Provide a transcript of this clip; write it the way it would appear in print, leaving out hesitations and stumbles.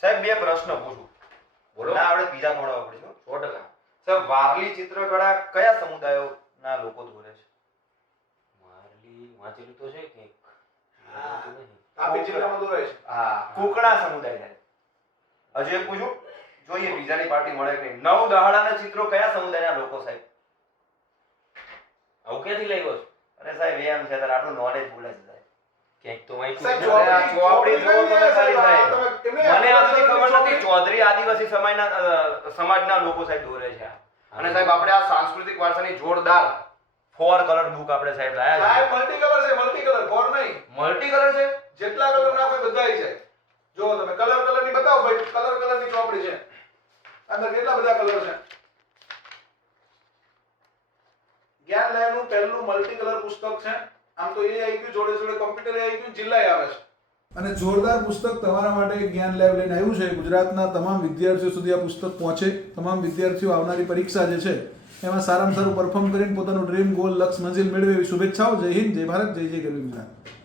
સાહેબ બે પ્રશ્ન પૂછું. બોલો. ના આપણે બીજા ખવડાવવા પડશે. 100%. સાહેબ વારલી ચિત્રકળા કયા સમુદાયોના લોકો દોરે છે? મારલી વાંચેલું તો છે કે હા. વાંચેલું નહીં. તાપી જિલ્લામાં દોરાય છે. હા, કુકણા સમુદાય છે. હજુ એક પૂછું, જોઈએ બીજાની પાર્ટી મળે કે નહીં. નવ દહાડાના ચિત્રો કયા સમુદાયના લોકો સાહેબ? આવું ક્યાંથી લાવ્યો છો? અરે સાહેબ એમ છે તારે આટલું નોલેજ ભૂલે છે સાહેબ. ક્યાંક તો વાંચ્યું સાહેબ, છે. ચોપડી- ચોપડી જોવો તમે ખાલી સાહેબ. તમે મને આ બધી ખબર નથી. ચૌધરી આદિવાસી સમાજના લોકો સાહેબ દોરે છે આ. અને સાહેબ આપણે આ સાંસ્કૃતિક વારસાની જોરદાર 4 કલર બુક આપણે સાહેબ લાયા સાહેબ મલ્ટી કલર છે, મલ્ટી કલર ફોર નહીં. છે. મલ્ટી કલર છે. જેટલા કલર ના કોઈ બધાય છે. જો તમે કલર ની બતાવો ભાઈ, કલર ની ચોપડી છે. અંદર કેટલા બધા કલર છે. જ્ઞાન લેવાનું પહેલું મલ્ટી કલર પુસ્તક છે. આમ તો એ આઈક્યુ જોડે જોડે કોમ્પ્યુટર આઈક્યુ જિલ્લાએ આવે છે. અને જોરદાર પુસ્તક તમારા માટે જ્ઞાન લેબ લઈને આવ્યું છે. ગુજરાતના તમામ વિદ્યાર્થીઓ સુધી આ પુસ્તક પહોંચે. તમામ વિદ્યાર્થીઓ આવનારી પરીક્ષા જે છે એમાં સારામાં સારું પરફોર્મ કરીને પોતાનું ડ્રીમ ગોલ લક્ષ્ય મંજિલ મેળવે એવી શુભેચ્છાઓ. જય હિન્દ, જય ભારત, જય જય ગરવી ગુજરાત.